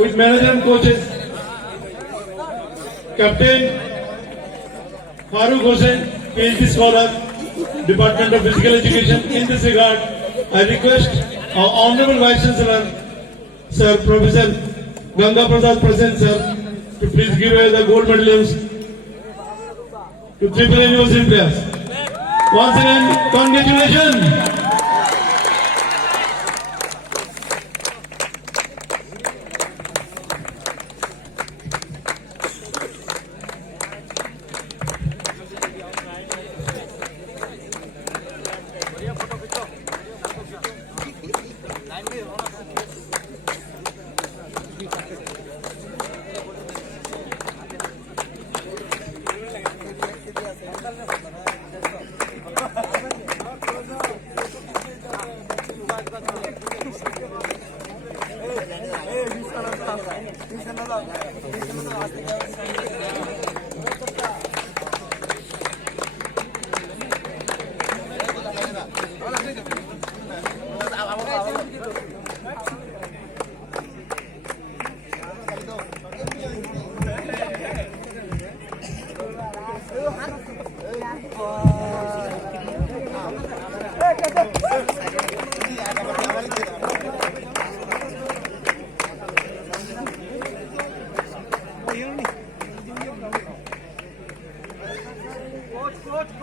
with manager and coaches. Captain Farooq Hussain, PhD scholar, Department of Physical Education. In this regard, I request our Honorable Vice Chancellor, Sir Professor Ganga Prasad Prasen, sir, to please give away the gold medals to Tripura University players. Once again, congratulations.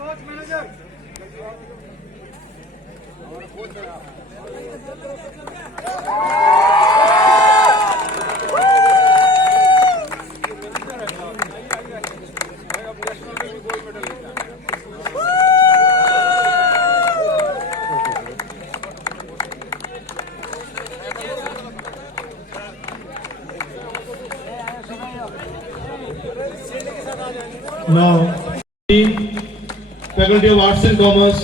Coach, manager. Now, Faculty of Arts and Commerce,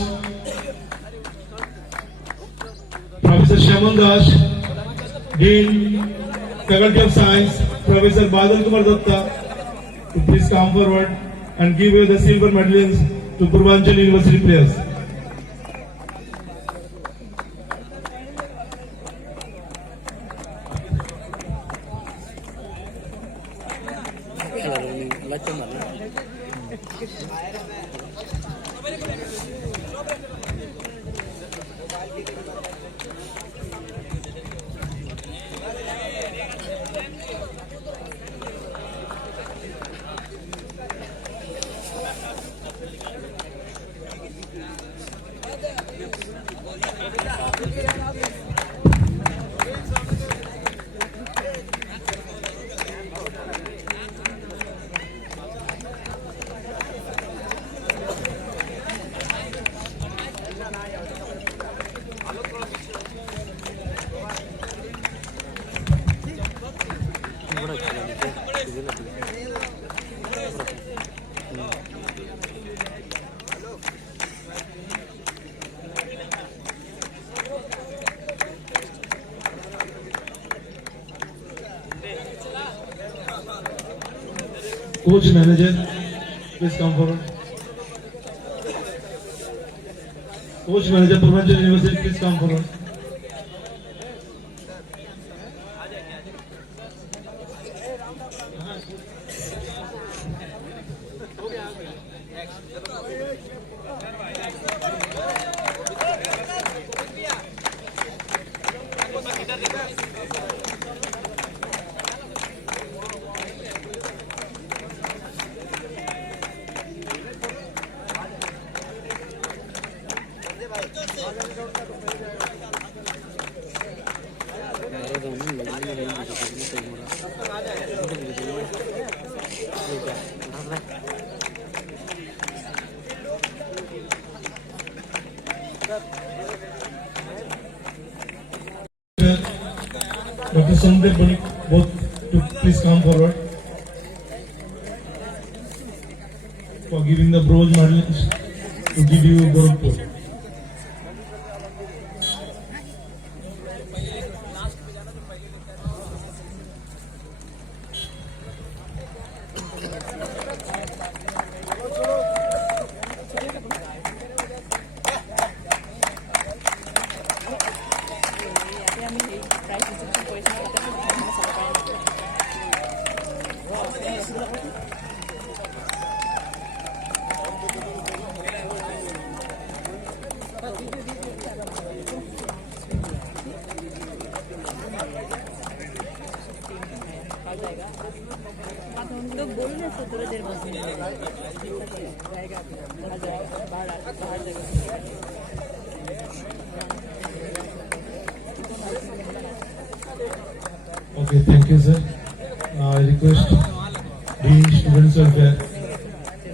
Professor Shaman Das, Dean, Faculty of Science, Professor Badal Kumar Datta, to please come forward and give away the silver medals to Purvanchal University players. Coach, manager, please come forward. Coach, manager, Purvanchal University, please come forward. Dr. Sandeep Banik, both to please come forward for giving the bronze medals to GDU Gorakhpur. Price is 60 points. तो बोलो ना इसको थोड़ी देर बाद बाहर Okay, thank you, sir. Now I request Dean Students Welfare,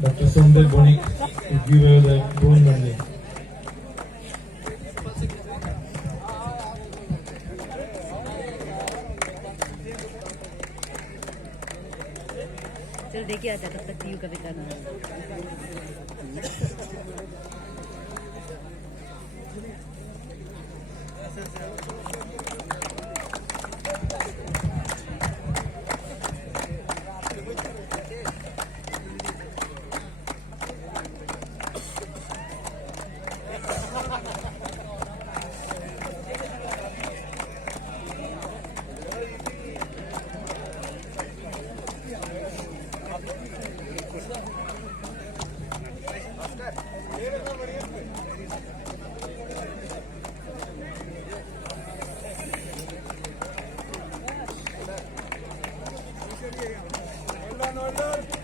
Dr. Sundar Bonik, to give away the gold medal. चल देखिए आता तब तक यू कविता ना Well done.